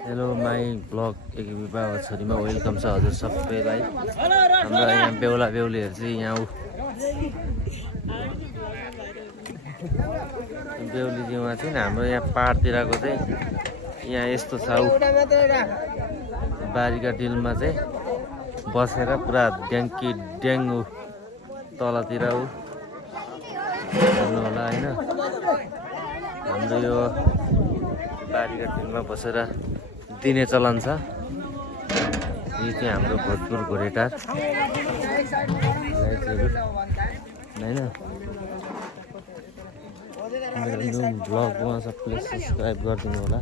Hello my blog AKB बाबा छोरीमा welcome छ हजुर सबैलाई। हाम्रो यहाँ बेहुला बेहुलीहरू चाहिँ यहाँ बेहुलीजीमा चाहिँ हाम्रो यहाँ पाहाडतिरको चाहिँ यहाँ यस्तो छ बारीका डिलमा चाहिँ बसेर पुरा ड्याङ्की ड्याङ्गु तलतिर हेर्नु होला होइन। हाम्रो यो बारीका डिलमा बसेर दिने चलन छ। यो चाहिँ हाम्रो भोजपुर घोरेटार होइन। मेरो ब्लगमा सबैले सब्सक्राइब गरिदिनु होला।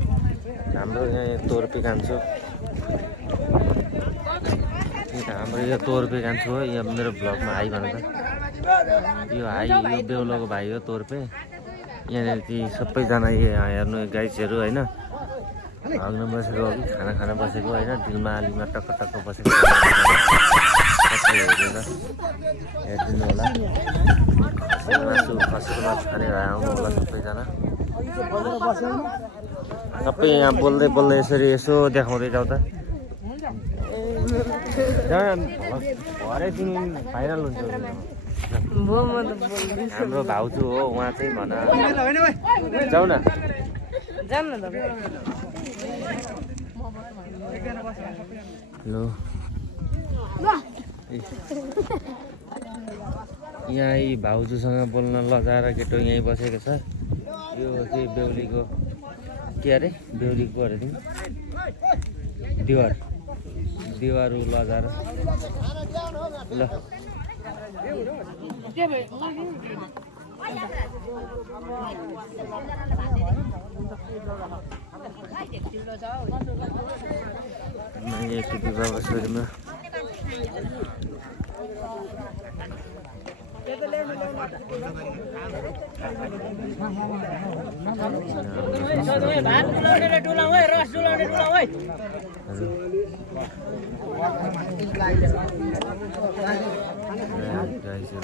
हाम्रो यहाँ तोर्पे कान्छु, हाम्रो यो तोर्पे कान्छु हो। यहाँ मेरो ब्लगमा हाई भन्नु त। यो हाई यो बेहुलाको भाइ हो तोर्पे। यहाँनिर चाहिँ सबैजना हेर्नु गाइजहरू होइन हग्न बसेको हो कि खाना खाना बसेको होइन। डिलमा आलीमा टक्क टक्क बसेको हेरेर हेरिदिनु होला। मासु खसीको मासु खानेर आउनु होला सबैजना। सबै यहाँ बोल्दै बोल्दै यसरी यसो देखाउँदै जाउँ त। भरे तिमी भाइरल हुन्छ। हाम्रो भाउजू हो उहाँ चाहिँ भन जाऊ न हेलो। यहाँ यी भाउजूसँग बोल्न लजाएर केटो यहीँ बसेको छ। यो चाहिँ बेहुलीको के अरे बेहुलीको अरे तिमी दिवार दिवारु लजाएर ल बाबा छोरीमा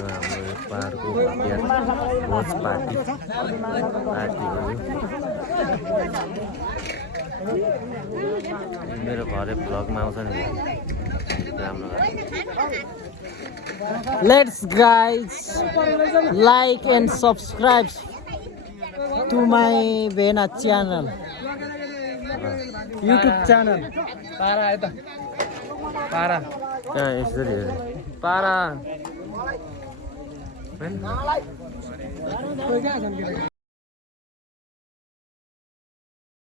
हाम्रो पाहाडको भोज पार्टी मेरो घरे भ्लगमा आउँछ नि राम्रो। Let's guys like and subscribe to my Vena channel, YouTube channel. कहाँ यसरी हेर्नु पारा